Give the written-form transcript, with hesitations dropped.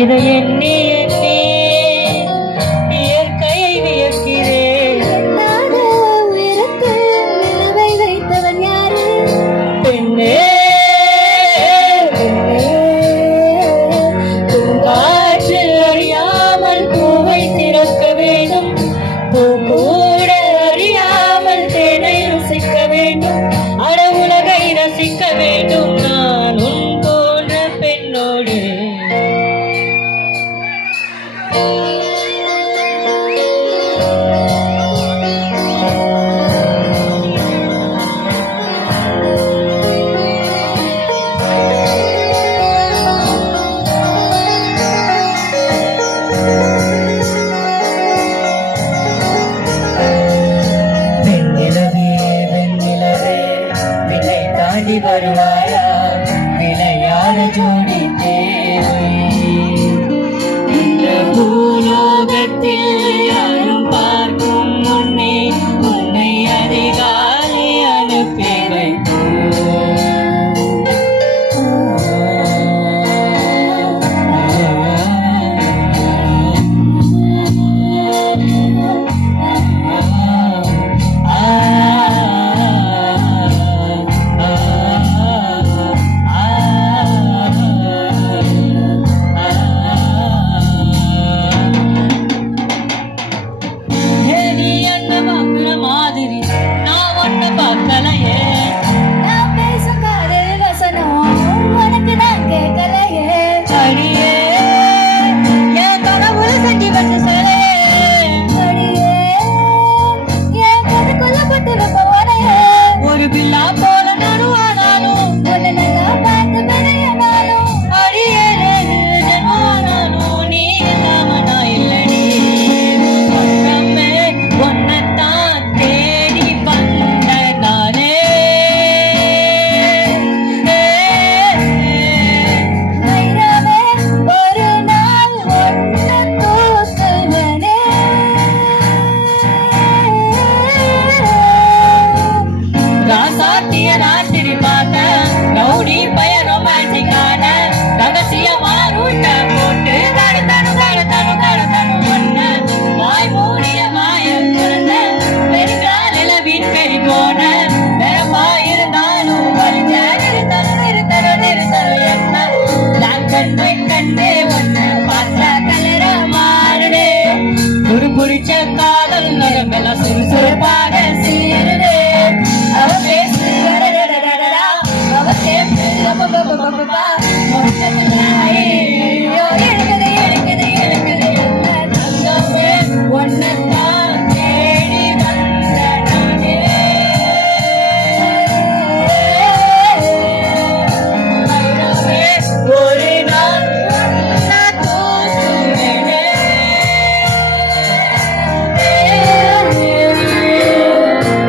இதை எண்ணி எண்ணி இயற்கையை வியக்கிறேன். பெண்ணே பூங்காற்று அறியாமல் பூவை திறக்க வேண்டும், பூ கூட அறியாமல் தேனை ருசிக்க வேண்டும், அட உலகை ரசிக்க வேண்டும் நான் உன் போன்ற பெண்ணோடு. வருவாயா விளையாட ஜோடி தேவை, இந்த பூலோகத்தில் யாரும் பார்க்கும் முன்னே உன்னை அதிகாலை அனுப்பி வைப்போம். ராத்திரி பார்த்த ரவுடி பய ரொமான்டிக்கான ரகசியமா ரூட்ட போட்டு கடத்தனு கடத்தனு கடத்தனு பண்ண வாய் மூடிய மாயம் பிறந்த பெருங்காலில வீட்பெரி போன நிறமா இருந்தாலும் வலிஞ்ச நிறுத்தனு நிறுத்தனு நிறுத்தனு என்ன கண்ணு கண்ணே ஒன்ன